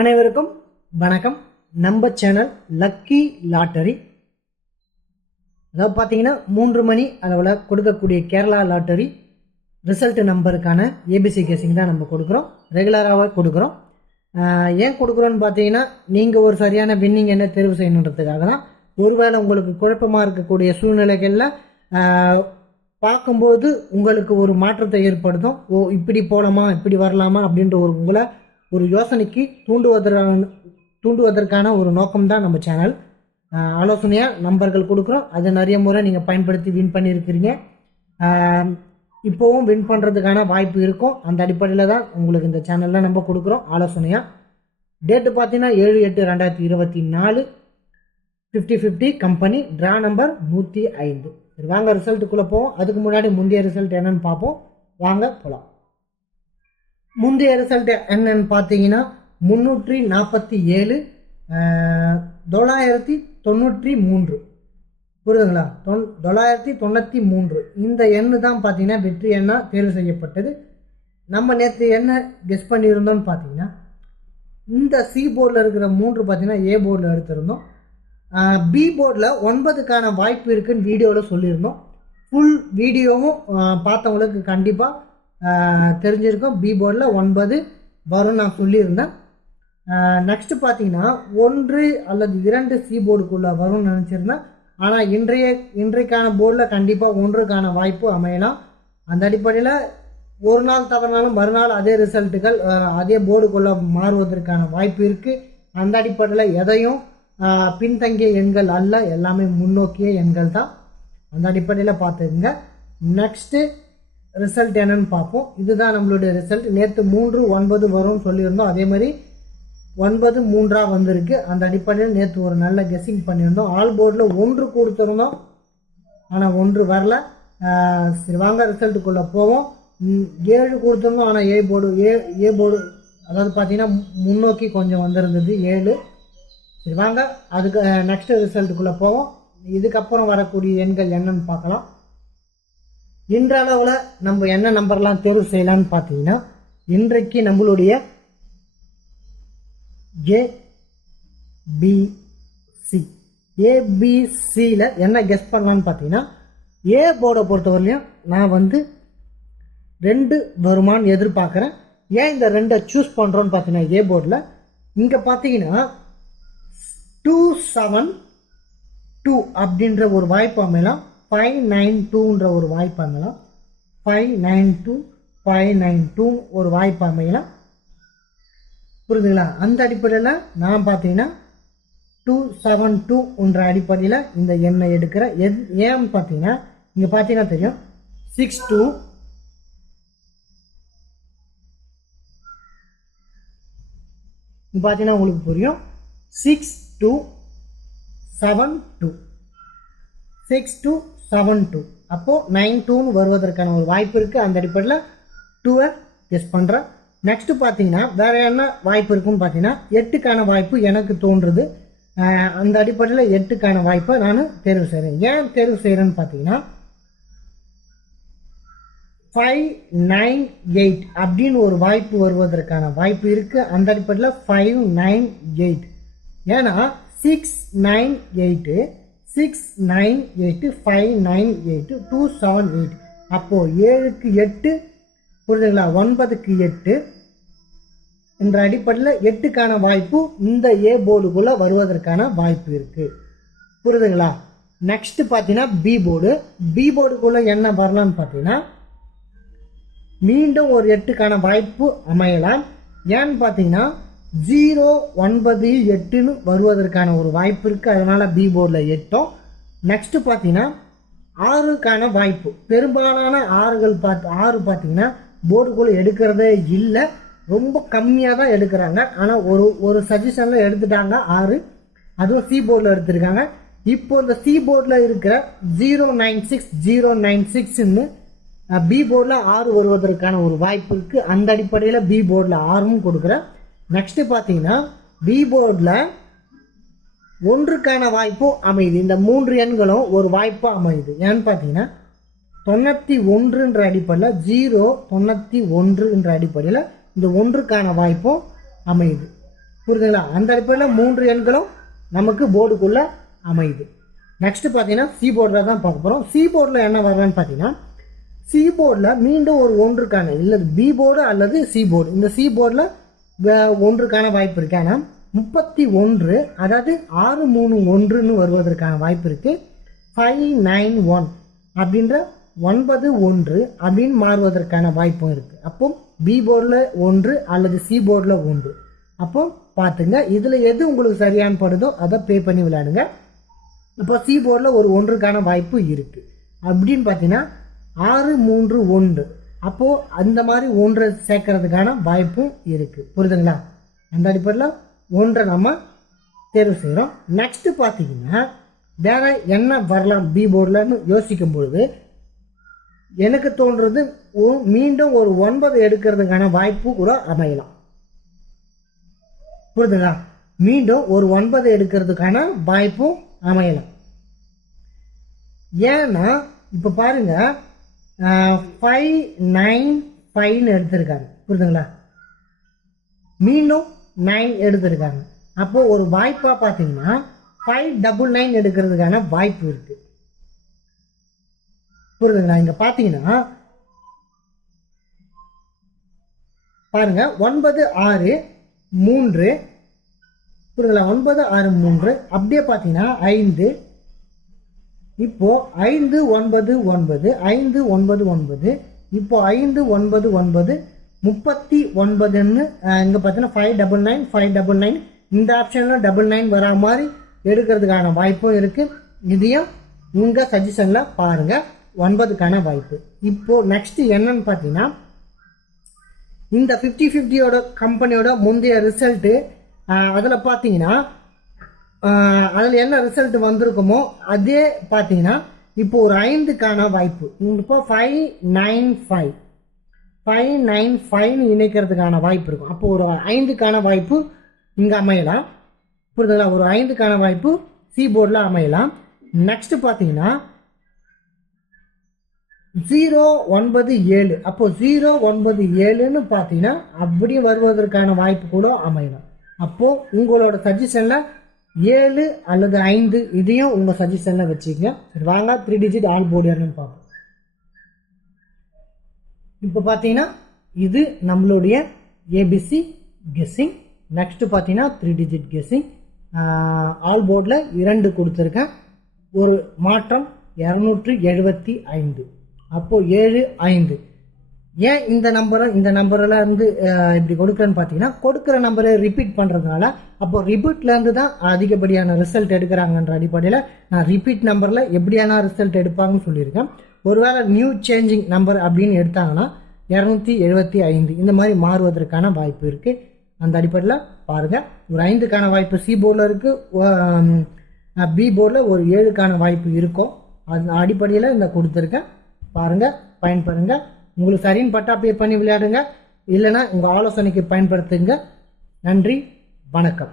அனைவருக்கும் வணக்கம். நம்ம சேனல் லக்கி லாட்டரி, அதாவது பார்த்தீங்கன்னா 3 மணி அளவில் கொடுக்கக்கூடிய கேரளா லாட்டரி ரிசல்ட் நம்பருக்கான ஏபிசி கேசிங் தான் நம்ம கொடுக்குறோம். ரெகுலராக கொடுக்குறோம். ஏன் கொடுக்குறோன்னு பார்த்தீங்கன்னா, நீங்கள் ஒரு சரியான வின்னிங் என்ன தேர்வு செய்யணுன்றதுக்காக தான். ஒருவேளை உங்களுக்கு குழப்பமாக இருக்கக்கூடிய சூழ்நிலைகளில் பார்க்கும்போது உங்களுக்கு ஒரு மாற்றத்தை ஏற்படுத்தும். இப்படி போகலாமா, இப்படி வரலாமா அப்படின்ற உங்களை ஒரு யோசனைக்கு தூண்டுவதற்கான ஒரு நோக்கம் தான் நம்ம சேனல். ஆலோசனையாக நம்பர்கள் கொடுக்குறோம். அதை நிறைய முறை நீங்கள் பயன்படுத்தி வின் பண்ணியிருக்கிறீங்க. இப்போவும் வின் பண்ணுறதுக்கான வாய்ப்பு இருக்கும். அந்த அடிப்படையில் தான் உங்களுக்கு இந்த சேனலில் நம்ம கொடுக்குறோம் ஆலோசனையாக. டேட்டு பார்த்தீங்கன்னா 7/8/2024 50/50 கம்பெனி ட்ரா நம்பர் 105. சரி, வாங்க ரிசல்ட்டுக்குள்ளே போவோம். அதுக்கு முன்னாடி முந்தைய ரிசல்ட் என்னன்னு பார்ப்போம். வாங்க போகலாம். முந்தைய ரிசல்ட் என்னன்னு பார்த்தீங்கன்னா 347 993. புரியுதுங்களா? 993 இந்த எண்ணு தான் பார்த்தீங்கன்னா வெற்றி எண்ணா தேர்வு செய்யப்பட்டது. நம்ம நேற்று என்ன கெஸ் பண்ணியிருந்தோம்னு பார்த்தீங்கன்னா, இந்த சி போர்டில் இருக்கிற 3 பார்த்தீங்கன்னா ஏ போர்டில் எடுத்திருந்தோம். பி போர்டில் 9க்கான வாய்ப்பு இருக்குன்னு வீடியோவில் சொல்லியிருந்தோம். ஃபுல் வீடியோவும் பார்த்தவங்களுக்கு கண்டிப்பாக தெரிஞ்சிருக்கும். பி போர்டில் 9 வரும் நான் சொல்லியிருந்தேன். நெக்ஸ்ட்டு பார்த்தீங்கன்னா 1 அல்லது 2 சி போர்டுக்குள்ளே வரும்னு நினச்சிருந்தேன். ஆனால் இன்றைக்கான போர்டில் கண்டிப்பாக 1க்கான வாய்ப்பு அமையலாம். அந்த அடிப்படையில் ஒரு நாள் தவறினாலும் மறுநாள் அதே ரிசல்ட்டுகள் அதே போர்டுக்குள்ளே மாறுவதற்கான வாய்ப்பு இருக்குது. அந்த அடிப்படையில் எதையும் பின்தங்கிய எண்கள் அல்ல, எல்லாமே முன்னோக்கிய எண்கள் தான். அந்த அடிப்படையில் பார்த்துக்குங்க. நெக்ஸ்ட்டு ரிசல்ட் என்னன்னு பார்ப்போம். இதுதான் நம்மளுடைய ரிசல்ட். நேற்று 3 9 வரும்னு சொல்லியிருந்தோம். அதே மாதிரி 9 3 வந்திருக்கு. அந்த அடிப்படையில் நேற்று ஒரு நல்ல கெஸ்ஸிங் பண்ணியிருந்தோம். ஆல் போர்டில் 1 கொடுத்துருந்தோம், ஆனால் 1 வரல. சரி, வாங்க ரிசல்ட்டுக்குள்ளே போவோம். 7 கொடுத்துருந்தோம், ஆனால் ஏ போர்டு அதாவது பார்த்தீங்கன்னா முன்னோக்கி கொஞ்சம் வந்திருந்தது 7. சரி, வாங்க அதுக்கு நெக்ஸ்ட் ரிசல்ட்டுக்குள்ளே போவோம். இதுக்கப்புறம் வரக்கூடிய எண்கள் என்னன்னு பார்க்கலாம். இன்றளவில் நம்ம என்ன நம்பர்லாம் தேர்வு செய்யலான்னு பார்த்தீங்கன்னா, இன்றைக்கு நம்மளுடைய ஏபிசியில் என்ன கெஸ் பண்ணலான்னு பார்த்தீங்கன்னா, ஏ போர்டை பொறுத்தவரையிலையும் நான் 2 வருமானு எதிர்பார்க்குறேன். ஏன் இந்த 2 சூஸ் பண்ணுறோன்னு பார்த்தீங்கன்னா, ஏ போர்டில் இங்கே பார்த்தீங்கன்னா 272 அப்படின்ற ஒரு வாய்ப்பு அமையலாம். 592ன்ற ஒரு வாய்ப்பு அமையலாம். 592 ஒரு வாய்ப்பு அமையலாம். புரியுதுங்களா? அந்த அடிப்படையில் நான் பார்த்தீங்கன்னா 272ன்ற அடிப்படையில் இந்த எண்ணை எடுக்கிறேன். ஏன்னு பார்த்தீங்கன்னா, இங்கே பார்த்தீங்கன்னா தெரியும் 62 பார்த்தீங்கன்னா உங்களுக்கு புரியும். 6272 அப்போது 92 வருவதற்கான ஒரு வாய்ப்பு இருக்குது. அந்த அடிப்படையில் 2 கெஸ் பண்ணுறேன். நெக்ஸ்ட்டு பார்த்தீங்கன்னா வேறு என்ன வாய்ப்பு இருக்குன்னு பார்த்தீங்கன்னா 8க்கான வாய்ப்பு எனக்கு தோன்றுது. அந்த அடிப்படையில் 8க்கான வாய்ப்பை நான் தேர்வு செய்கிறேன். ஏன் தேர்வு செய்கிறேன்னு பார்த்தீங்கன்னா 598 அப்படின்னு ஒரு வாய்ப்பு வருவதற்கான வாய்ப்பு இருக்குது. அந்த அடிப்படையில் 598. ஏன்னா 698 598 278. அப்போது 7க்கு 8 புரியுதுங்களா? 9க்கு 8 என்ற அடிப்படையில் 8க்கான வாய்ப்பு இந்த ஏ போர்டுக்குள்ளே வருவதற்கான வாய்ப்பு இருக்குது. புரியுதுங்களா? நெக்ஸ்ட் பார்த்தீங்கன்னா பி போர்டுக்குள்ளே என்ன வரலான்னு பார்த்தீங்கன்னா, மீண்டும் ஒரு 8க்கான வாய்ப்பு அமையலாம். ஏன்னு பார்த்தீங்கன்னா 0 9 8ன்னு வருவதற்கான ஒரு வாய்ப்பு இருக்குது. அதனால் பி போர்டில் 8. நெக்ஸ்ட்டு பார்த்தீங்கன்னா 6க்கான வாய்ப்பு. பெரும்பாலான 6 பார்த்தீங்கன்னா போர்டுக்குள்ளே எடுக்கிறதே இல்லை, ரொம்ப கம்மியாக தான் எடுக்கிறாங்க. ஆனால் ஒரு சஜஷனில் எடுத்துட்டாங்க 6, அதுவும் சி போர்டில் எடுத்திருக்காங்க. இப்போ இந்த சி போர்டில் இருக்கிற 096 பி போர்டில் 6 வருவதற்கான ஒரு வாய்ப்பு இருக்குது. அந்த அடிப்படையில் பி போர்டில் 6ம் கொடுக்குறேன். நெக்ஸ்ட்டு பார்த்தீங்கன்னா பி போர்டில் 1க்கான வாய்ப்பும் அமையுது. இந்த 3 எண்களும் ஒரு வாய்ப்பாக அமையுது. ஏன்னு பார்த்தீங்கன்னா 91ன்ற அடிப்படையில் 091ன்ற அடிப்படையில் இந்த 1க்கான வாய்ப்பும் அமையுது. புரியுதுங்களா? அந்த அடிப்படையில் 3 எண்களும் நமக்கு போர்டுக்குள்ளே அமையுது. நெக்ஸ்ட் பார்த்தீங்கன்னா சி போர்டில் தான் பார்க்க போகிறோம். சி போர்டில் என்ன வரலான்னு பார்த்தீங்கன்னா, சி போர்டில் மீண்டும் ஒரு ஒன்றுக்கான இல்லை பி போர்டு அல்லது சி போர்டு, இந்த சி போர்டில் ஒன்றுக்கான வாய்ப்பு இருக்குது. ஆனால் 31 அதாவது 631ன்னு வருவதற்கான வாய்ப்பு இருக்குது. 591 அப்படின்ற 91 அப்படின்னு மாறுவதற்கான வாய்ப்பும் இருக்குது. அப்போ பி போர்டில் 1 அல்லது சி போர்டில் 1. அப்போ பார்த்துங்க, இதில் எது உங்களுக்கு சரியான படுதோ அதை பே பண்ணி விளையாடுங்க. இப்போ சி போர்டில் ஒரு ஒன்றுக்கான வாய்ப்பு இருக்குது அப்படின்னு பார்த்தீங்கன்னா 631. அப்போது அந்த மாதிரி ஒன்றை சேர்க்கறதுக்கான வாய்ப்பும் இருக்குது. புரியுதுங்களா? அந்த அடிப்படையில் ஒன்றை நம்ம தேர்வு செய்கிறோம். நெக்ஸ்ட்டு பார்த்தீங்கன்னா வேற என்ன வரலாம் பி போர்டில்னு யோசிக்கும் பொழுது எனக்கு தோன்றது மீண்டும் ஒரு 9 எடுக்கிறதுக்கான வாய்ப்பு கூட அமையலாம். புரியுதுங்களா? மீண்டும் ஒரு 9 எடுக்கிறதுக்கான வாய்ப்பும் அமையலாம். ஏன்னா இப்போ பாருங்க 595 எடுத்திருக்காங்க. புரியுதுங்களா? மீண்டும் 9 எடுத்திருக்காங்க. அப்போ ஒரு வாய்ப்பா பார்த்தீங்கன்னா 599 எடுக்கிறதுக்கான வாய்ப்பு இருக்கு. புரியுதுங்களா? இங்க பார்த்தீங்கன்னா பாருங்க 963. புரியுதுங்களா? 963 அப்படியே பார்த்தீங்கன்னா 5. இப்போ 599 599 இப்போ 599 39ன்னு இங்க பார்த்தீங்கன்னா 599 599 இந்த ஆப்ஷன்ல 99 வரா மாதிரி எடுக்கிறதுக்கான வாய்ப்பும் இருக்கு. இதையும் உங்க சஜஷன்ல பாருங்க 9க்கான வாய்ப்பு. இப்போ நெக்ஸ்ட் என்னன்னு பார்த்தீங்கன்னா இந்த 50-50யோட கம்பெனியோட முந்தைய ரிசல்ட்டு அதில் பார்த்தீங்கன்னா அதில் என்ன ரிசல்ட் வந்திருக்குமோ அதே பார்த்தீங்கன்னா இப்போ ஒரு 5க்கான வாய்ப்பு. இப்போ 595 இணைக்கிறதுக்கான வாய்ப்பு இருக்கும். அப்போ ஒரு 5க்கான வாய்ப்பு இங்கே அமையலாம். புரியுதுங்களா? ஒரு 5க்கான வாய்ப்பு சி போர்டில் அமையலாம். நெக்ஸ்ட் பார்த்தீங்கன்னா 097. அப்போ 097ன்னு பார்த்தீங்கன்னா அப்படி வருவதற்கான வாய்ப்பு கூட அமையலாம். அப்போ உங்களோட சஜஷன்ல 7 அல்லது 5 இதையும் உங்க சஜஷன்ல வச்சுக்கங்க. சரி, வாங்க 3 டிஜிட் ஆல் போர்டு என்னன்னு பார்ப்போம். இப்போ பார்த்தீங்கன்னா இது நம்மளுடைய ஏபிசி கெஸ்ஸிங். நெக்ஸ்ட் பார்த்தீங்கன்னா 3 டிஜிட் கெஸ்ஸிங். ஆல் போர்டில் 2 கொடுத்துருக்கேன். ஒரு மாற்றம் 275. அப்போ 75. ஏன் இந்த நம்பரெல்லாம் இருந்து இப்படி கொடுக்குறேன்னு பார்த்தீங்கன்னா கொடுக்குற நம்பரை ரிப்பீட் பண்ணுறதுனால அப்போ ரிப்பீட்லேருந்து தான் அதிகப்படியான ரிசல்ட் எடுக்கிறாங்கன்ற அடிப்படையில் நான் ரிப்பீட் நம்பரில் எப்படியான ரிசல்ட் எடுப்பாங்கன்னு சொல்லியிருக்கேன். ஒருவேளை நியூ சேஞ்சிங் நம்பர் அப்படின்னு எடுத்தாங்கன்னா 275 இந்த மாதிரி மாறுவதற்கான வாய்ப்பு இருக்குது. அந்த அடிப்படையில் பாருங்கள், ஒரு 5க்கான வாய்ப்பு சி போர்டில் இருக்குது. பி போர்டில் ஒரு 7க்கான வாய்ப்பு இருக்கும். அந்த அடிப்படையில் இந்த கொடுத்துருக்கேன். பாருங்கள், பயன்படுங்க. உங்களுக்கு சரின்னு பட்டா பே பண்ணி விளையாடுங்க, இல்லைன்னா உங்கள் ஆலோசனைக்கு பயன்படுத்துங்க. நன்றி, வணக்கம்.